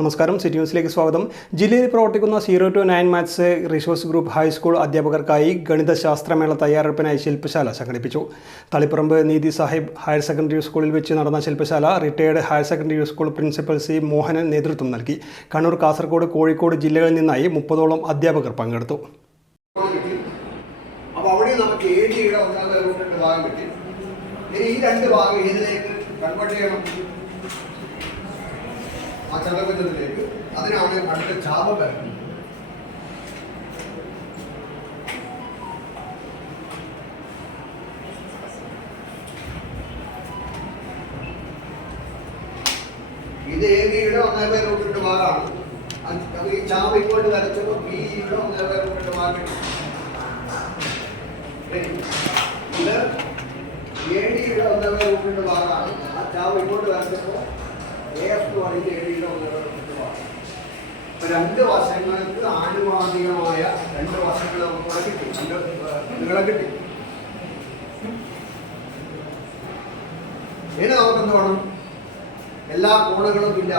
നമസ്കാരം, സിറ്റി ന്യൂസിലേക്ക് സ്വാഗതം. ജില്ലയിൽ പ്രവർത്തിക്കുന്ന 0 to 9 maths resource group high school അധ്യാപകർക്കായി ഗണിതശാസ്ത്രമേള തയ്യാറെടുപ്പിനായി ശില്പശാല സംഘടിപ്പിച്ചു. തളിപ്പറമ്പ് നീതി സാഹിബ് ഹയർ സെക്കൻഡറി സ്കൂളിൽ വെച്ച് നടന്ന ശില്പശാല retired higher secondary school principal C Mohanan നേതൃത്വം നൽകി. കണ്ണൂർ, കാസർഗോഡ്, കോഴിക്കോട് ജില്ലകളിൽ നിന്നായി 30ഓളം അധ്യാപകർ പങ്കെടുത്തു. അതിനാണ് അടുത്ത ചാപം വരുന്നത്. ഇത് എയുടെ 1/√2 ഭാഗമാണ്. ഈ ചാപം ഇങ്ങോട്ട് വരച്ചപ്പോൾ ബിയുടെ 1/√2 ഭാഗം. ഇത് എയുടെ 1/√2 ഭാഗമാണ്. ആ ചാപം ഇങ്ങോട്ട് വരച്ചപ്പോൾ രണ്ട് വശങ്ങൾക്ക് ആനുപാതികമായ രണ്ട് വശങ്ങൾ നമുക്ക് കിട്ടി, നീളം കിട്ടി. ഇനി നമുക്ക് എന്ത് വേണം? എല്ലാ കോണുകളും ഇല്ല,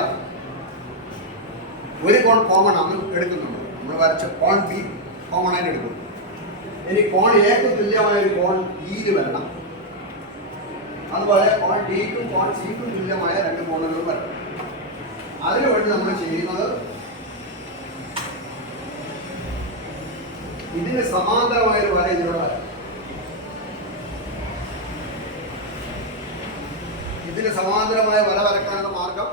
ഒരു കോൺ കോമൺ ആണ് എടുക്കുന്നുണ്ട്. നമ്മൾ വരച്ച കോൺ ബി കോമൺ ആയിട്ട് എടുക്കും. ഇനി കോൺ എക്ക് തുല്യമായ ഒരു കോൺ ഇയിൽ വരണം. അതുപോലെ കോൺ ഡിക്കും കോൺ സിക്കും തുല്യമായ രണ്ട് കോണുകളും വരണം. അതിനുവേണ്ടി നമ്മൾ ചെയ്യുന്നത് ഇതിന് സമാന്തരമായ ഒരു വര ഇതിലൂടെ വരാം. ഇതിന് സമാന്തരമായ വര വരക്കാനുള്ള മാർഗം.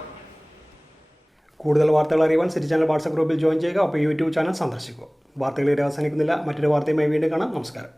കൂടുതൽ വാർത്തകൾ അറിയുവാൻ സിറ്റി ചാനൽ വാട്സ്ആപ്പ് ഗ്രൂപ്പിൽ ജോയിൻ ചെയ്യുക. അപ്പോൾ യൂട്യൂബ് ചാനൽ സന്ദർശിക്കുക. വാർത്തകൾ അവസാനിക്കുന്നില്ല. മറ്റൊരു വാർത്തയുമായി വീണ്ടും കാണാം. നമസ്കാരം.